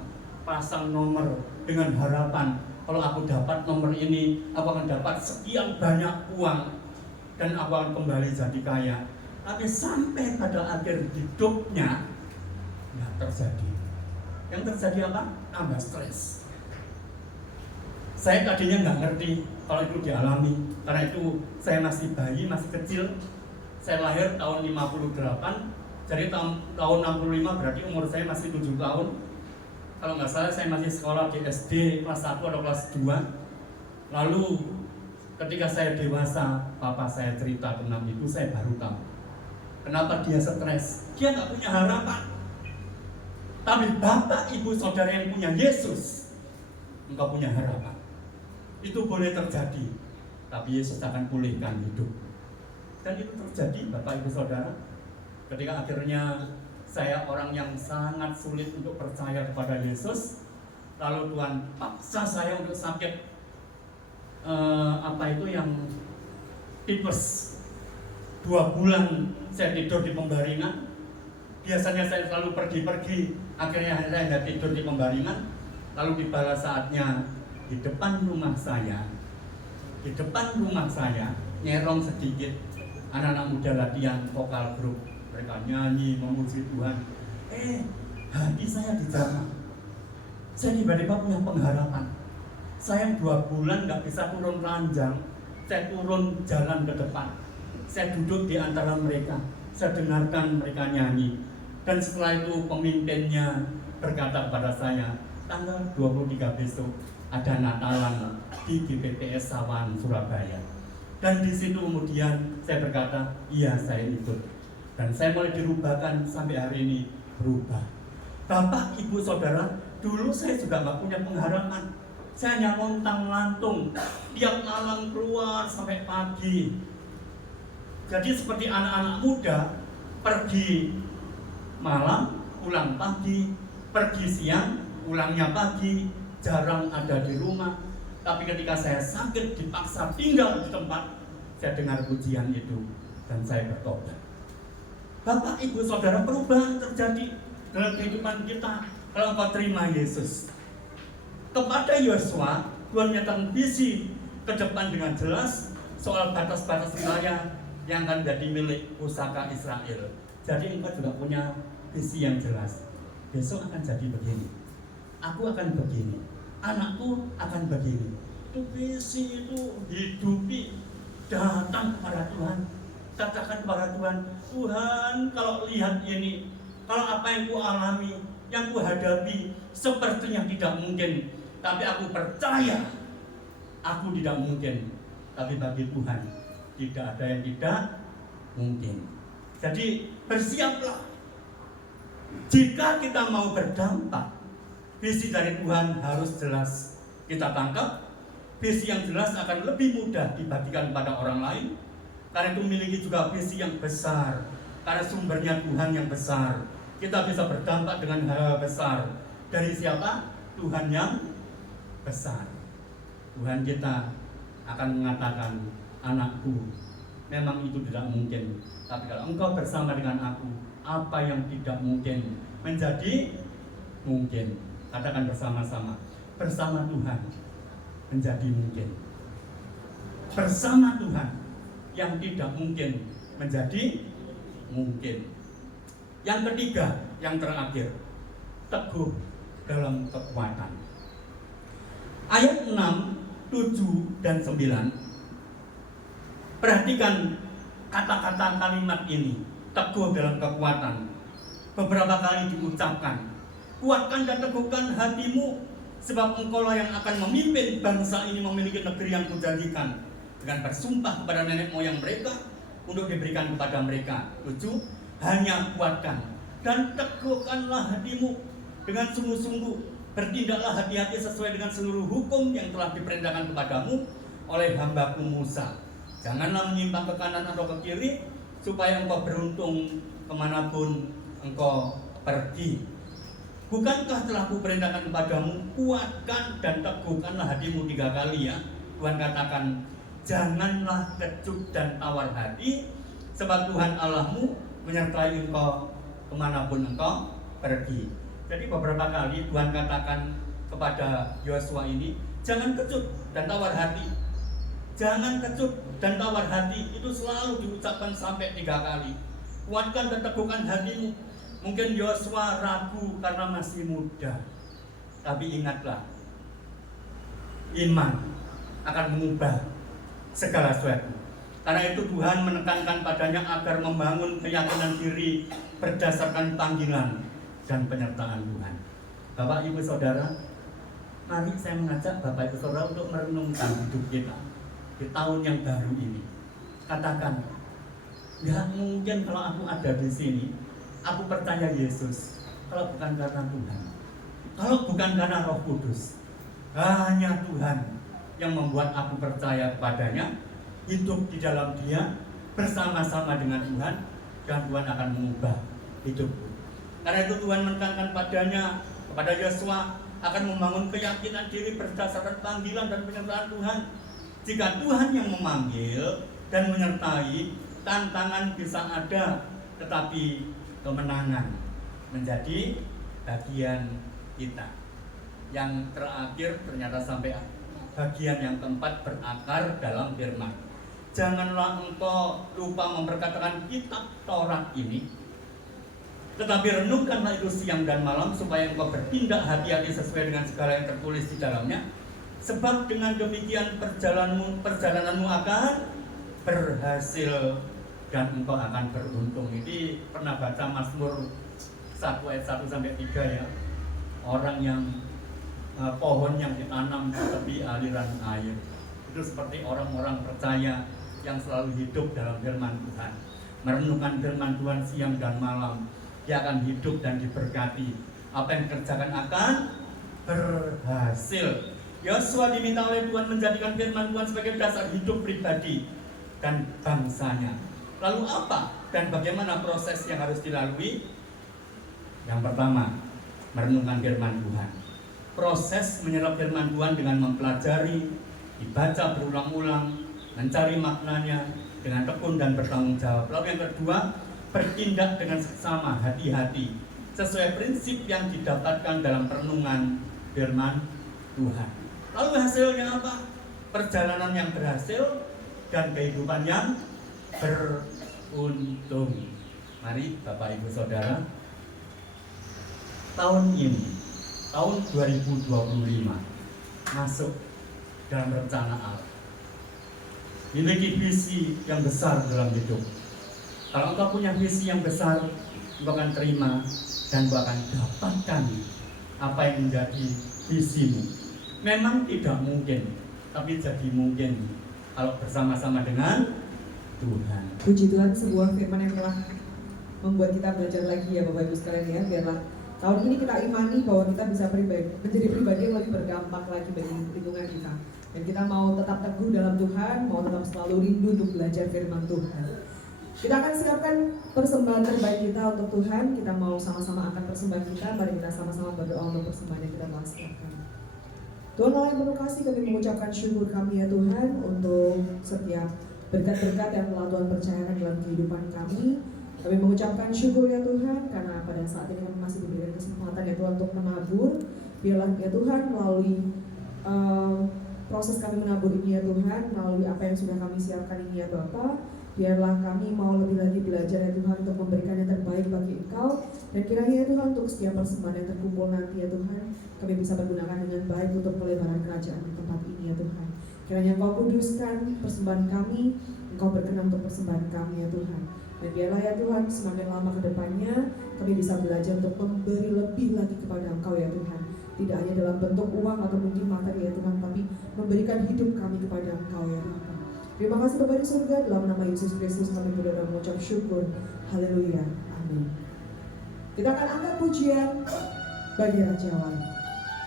nomor dengan harapan, kalau aku dapat nomor ini, aku akan dapat sekian banyak uang dan aku akan kembali jadi kaya. Tapi sampai pada akhir hidupnya nggak terjadi. Yang terjadi apa? Tambah stres. Saya tadinya nggak ngerti kalau itu dialami, karena itu saya masih bayi, masih kecil. Saya lahir tahun 58, jadi tahun 65 berarti umur saya masih 7 tahun. Kalau nggak salah saya masih sekolah di SD kelas 1 atau kelas 2. Lalu ketika saya dewasa, papa saya cerita tentang itu, saya baru tahu kenapa dia stres. Dia nggak punya harapan. Tapi bapak, ibu, saudara yang punya Yesus, engkau punya harapan. Itu boleh terjadi, tapi Yesus akan pulihkan hidup. Dan itu terjadi, bapak, ibu, saudara. Ketika akhirnya saya orang yang sangat sulit untuk percaya kepada Yesus, lalu Tuhan paksa saya untuk sakit tipes. 2 bulan saya tidur di pembaringan. Biasanya saya selalu pergi-pergi, akhirnya saya nggak tidur di pembaringan. Lalu dibalas saatnya di depan rumah saya nyerong sedikit anak-anak muda latihan vokal grup. Mereka nyanyi, memuji Tuhan. Hati saya dijamah. Saya tiba-tiba punya pengharapan. Saya 2 bulan nggak bisa turun ranjang. Saya turun jalan ke depan. Saya duduk di antara mereka. Saya dengarkan mereka nyanyi. Dan setelah itu pemimpinnya berkata kepada saya, tanggal 23 besok ada Natalan di GPPS Sawan, Surabaya. Dan di situ kemudian saya berkata, iya saya ikut. Dan saya mulai dirubahkan sampai hari ini berubah. Bapak, ibu, saudara, dulu saya juga nggak punya pengharapan. Saya hanya lontang-lantung tiap malam keluar sampai pagi. Jadi seperti anak-anak muda, pergi malam, pulang pagi, pergi siang, pulangnya pagi, jarang ada di rumah. Tapi ketika saya sakit dipaksa tinggal di tempat, saya dengar pujian itu dan saya bertobat. Bapak, Ibu, Saudara, perubahan terjadi dalam kehidupan kita kalau engkau terima Yesus. Kepada Yosua, Tuhan menyatakan visi ke depan dengan jelas soal batas-batas wilayah yang akan menjadi milik pusaka Israel. Jadi engkau juga punya visi yang jelas. Besok akan jadi begini, aku akan begini, anakku akan begini. Itu visi, itu hidupi, datang kepada Tuhan, katakan kepada Tuhan, Tuhan, kalau lihat ini, kalau apa yang ku alami, yang ku hadapi sepertinya tidak mungkin, tapi aku percaya aku tidak mungkin, tapi bagi Tuhan tidak ada yang tidak mungkin. Jadi bersiaplah. Jika kita mau berdampak, visi dari Tuhan harus jelas kita tangkap. Visi yang jelas akan lebih mudah dibagikan pada orang lain, karena itu memiliki juga visi yang besar, karena sumbernya Tuhan yang besar. Kita bisa berdampak dengan hal besar. Dari siapa? Tuhan yang besar. Tuhan kita akan mengatakan, anakku, memang itu tidak mungkin, tapi kalau engkau bersama dengan aku, apa yang tidak mungkin menjadi mungkin. Katakan bersama-sama, bersama Tuhan menjadi mungkin. Bersama Tuhan yang tidak mungkin menjadi mungkin. Yang ketiga, yang terakhir, teguh dalam kekuatan. Ayat 6, 7, dan 9. Perhatikan kata-kata kalimat ini, teguh dalam kekuatan. Beberapa kali diucapkan. Kuatkan dan teguhkan hatimu, sebab engkaulah yang akan memimpin bangsa ini memiliki negeri yang kujanjikan, dengan bersumpah kepada nenek moyang mereka untuk diberikan kepada mereka. 7. Hanya kuatkan dan teguhkanlah hatimu dengan sungguh-sungguh. Bertindaklah hati-hati sesuai dengan seluruh hukum yang telah diperintahkan kepadamu oleh hambaku Musa. Janganlah menyimpang ke kanan atau ke kiri, supaya engkau beruntung kemanapun engkau pergi. Bukankah telah kuperintahkan kepadamu, kuatkan dan teguhkanlah hatimu 3 kali ya. Tuhan katakan, janganlah kecut dan tawar hati, sebab Tuhan Allahmu menyertai engkau kemanapun engkau pergi. Jadi beberapa kali Tuhan katakan kepada Yosua ini, jangan kecut dan tawar hati. Jangan kecut dan tawar hati, itu selalu diucapkan sampai 3 kali. Kuatkan dan teguhkan hatimu. Mungkin Yosua ragu karena masih muda, tapi ingatlah, iman akan mengubah segala sesuatu. Karena itu Tuhan menekankan padanya agar membangun keyakinan diri berdasarkan panggilan dan penyertaan Tuhan. Bapak, Ibu, Saudara, mari saya mengajak Bapak, Ibu, Saudara untuk merenungkan hidup kita di tahun yang baru ini. Katakan, nggak mungkin kalau aku ada di sini, aku percaya Yesus, kalau bukan karena Tuhan, kalau bukan karena Roh Kudus. Hanya Tuhan yang membuat aku percaya kepadanya, hidup di dalam Dia bersama-sama dengan Tuhan, dan Tuhan akan mengubah hidupku. Karena itu Tuhan menekankan padanya, kepada Yosua, akan membangun keyakinan diri berdasarkan panggilan dan penyertaan Tuhan. Jika Tuhan yang memanggil dan menyertai, tantangan bisa ada, tetapi kemenangan menjadi bagian kita. Yang terakhir ternyata sampai bagian yang keempat, berakar dalam firman. Janganlah engkau lupa memperkatakan kitab Taurat ini, tetapi renungkanlah itu siang dan malam, supaya engkau bertindak hati-hati sesuai dengan segala yang tertulis di dalamnya. Sebab dengan demikian perjalananmu akan berhasil dan engkau akan beruntung. Ini pernah baca Mazmur 1 ayat 1 sampai 3 ya. Orang yang pohon yang ditanam di tepi aliran air, itu seperti orang-orang percaya yang selalu hidup dalam firman Tuhan, merenungkan firman Tuhan siang dan malam. Dia akan hidup dan diberkati. Apa yang dikerjakan akan berhasil. Yosua diminta oleh Tuhan menjadikan firman Tuhan sebagai dasar hidup pribadi dan bangsanya. Lalu apa dan bagaimana proses yang harus dilalui? Yang pertama, merenungkan firman Tuhan. Proses menyerap firman Tuhan dengan mempelajari, dibaca berulang-ulang, mencari maknanya dengan tekun dan bertanggung jawab. Lalu yang kedua, bertindak dengan seksama, hati-hati, sesuai prinsip yang didapatkan dalam perenungan firman Tuhan. Lalu hasilnya apa? Perjalanan yang berhasil dan kehidupan yang beruntung. Mari Bapak Ibu Saudara, tahun ini, tahun 2025, masuk dalam rencana Allah. Memiliki visi yang besar dalam hidup. Kalau engkau punya visi yang besar, engkau akan terima dan engkau akan dapatkan apa yang menjadi visimu. Memang tidak mungkin, tapi jadi mungkin kalau bersama-sama dengan Tuhan. Puji Tuhan, sebuah firman yang telah membuat kita belajar lagi ya Bapak Ibu sekalian ya. Biarlah tahun ini kita imani bahwa kita bisa menjadi pribadi yang lebih berdampak lagi bagi lingkungan kita. Dan kita mau tetap teguh dalam Tuhan, mau tetap selalu rindu untuk belajar firman Tuhan. Kita akan siapkan persembahan terbaik kita untuk Tuhan. Kita mau sama-sama angkat persembahan kita. Mari kita sama-sama berdoa untuk persembahan yang kita telah siapkan. Tuhan Allah yang penuh kasih, kami mengucapkan syukur kami ya Tuhan untuk setiap berkat-berkat yang telah Tuhan percayakan dalam kehidupan kami. Kami mengucapkan syukur ya Tuhan karena pada saat ini kami masih diberikan kesempatan ya Tuhan untuk menabur. Biarlah ya Tuhan melalui proses kami menabur ini ya Tuhan, melalui apa yang sudah kami siapkan ini ya Bapa, biarlah kami mau lebih lagi belajar ya Tuhan untuk memberikan yang terbaik bagi Engkau. Dan kiranya ya Tuhan untuk setiap persembahan yang terkumpul nanti ya Tuhan, kami bisa bergunakan dengan baik untuk pelebaran kerajaan di tempat ini ya Tuhan. Kiranya Engkau kuduskan persembahan kami, Engkau berkenan untuk persembahan kami ya Tuhan. Dan biarlah ya Tuhan semakin lama ke depannya kami bisa belajar untuk memberi lebih lagi kepada Engkau ya Tuhan. Tidak hanya dalam bentuk uang atau mungkin materi ya Tuhan, tapi memberikan hidup kami kepada Engkau ya Bapa. Terima kasih Bapa di surga, dalam nama Yesus Kristus kami berdoa dan mengucap syukur. Haleluya. Amin. Kita akan angkat pujian bagi Raja Allah.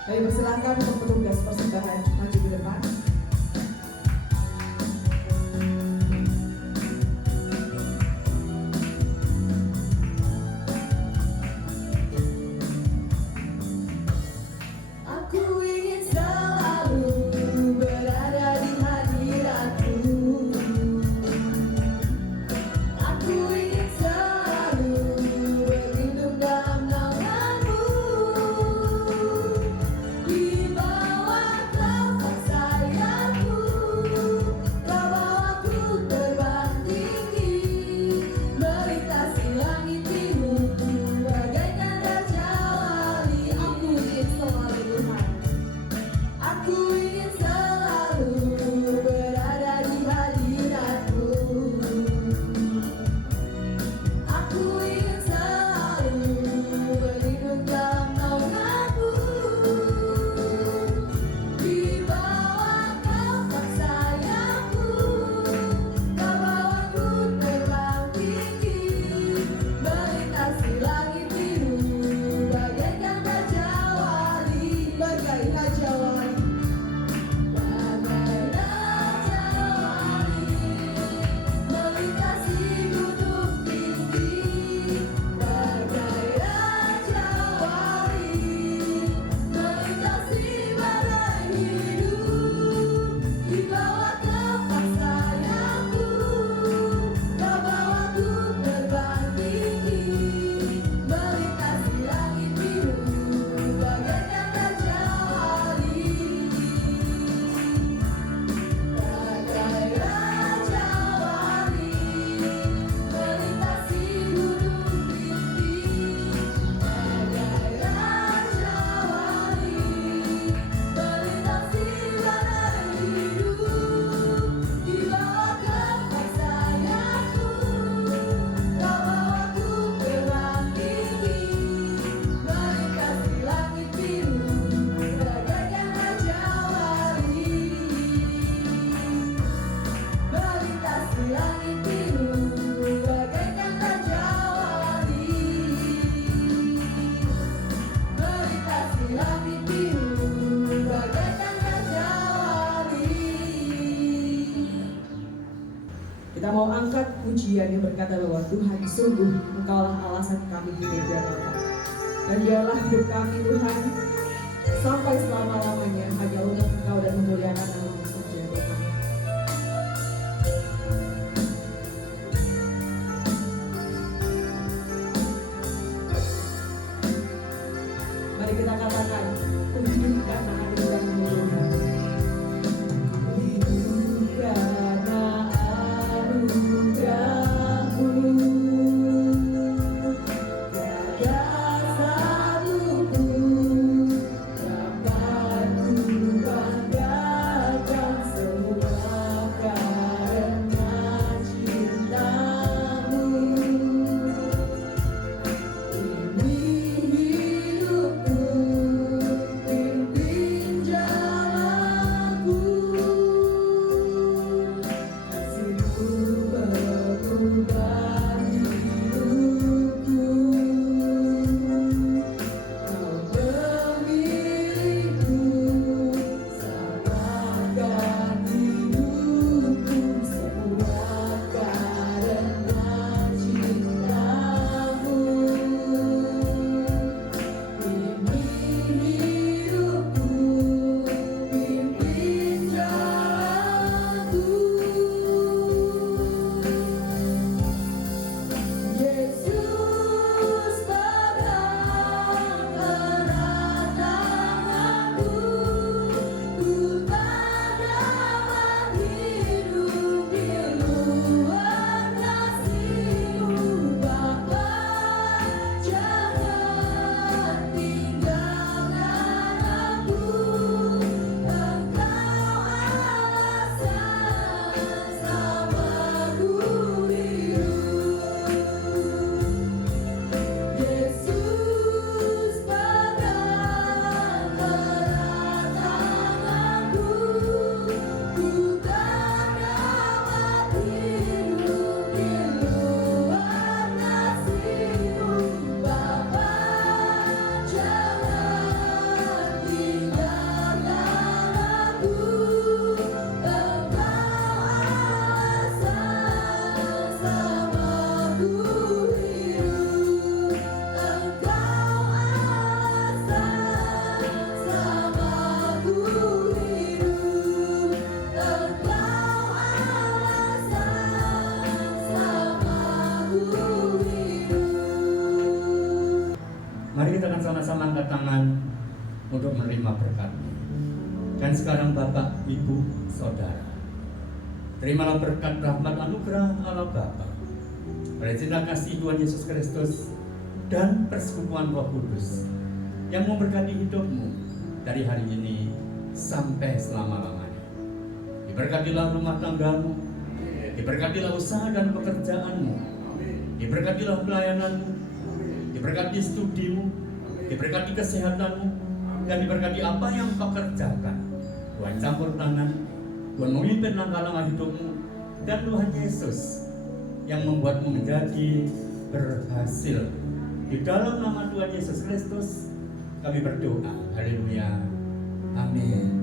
Kami persilakan untuk petugas persembahan maju ke depan. Di bawah telapak sayap Kita mau angkat pujian yang berkata bahwa Tuhan sungguh Engkaulah alasan kami hidup ya Bapa. Dan biarlah hidup kami Tuhan sampai selama-lamanya hanya untuk Engkau dan memuliakan nama-Mu saja Tuhan. Mari kita katakan, ku hidup karena anugerah-Mu Tuhan. Ku hidup karena anugerah-Mu. Tiada satupun dapat ku banggakan semua karena cinta-Mu. Ini hidupku, pimpin jalanku, kasih-Mu mengubah hidupku. Kau pemilikku, selamatkan hidupku semua karena cinta-Mu. Ini hidupku, pimpin jalanku. Yesus pegang erat tanganku, ku tak dapat hidup di luar kasih-Mu Bapa. Jangan tinggalkan aku, Engkau alasan selamaku hidup. Yesus pegang erat tanganku, ku tak dapat hidup di luar kasih-Mu Bapa. Jangan tinggalkan aku, Engkau alasan selamaku hidup. Engkau alasan selamaku hidup. Engkau alasan selamaku hidup. Mari kita akan sama-sama angkat tangan untuk menerima berkat-Nya. Dan sekarang Bapak, Ibu, Saudara, terimalah berkat rahmat anugerah Allah Bapa, oleh cinta kasih Tuhan Yesus Kristus dan persekutuan Roh Kudus yang memberkati hidupmu dari hari ini sampai selama-lamanya. Diberkatilah rumah tanggamu, diberkatilah usaha dan pekerjaanmu, diberkatilah pelayananmu, diberkati studimu, diberkati kesehatanmu, dan diberkati apa yang kau kerjakan. Tuhan campur tangan, Tuhan memimpin langkah-langkah hidupmu, dan Tuhan Yesus yang membuatmu menjadi berhasil. Di dalam nama Tuhan Yesus Kristus kami berdoa. Haleluya. Amin.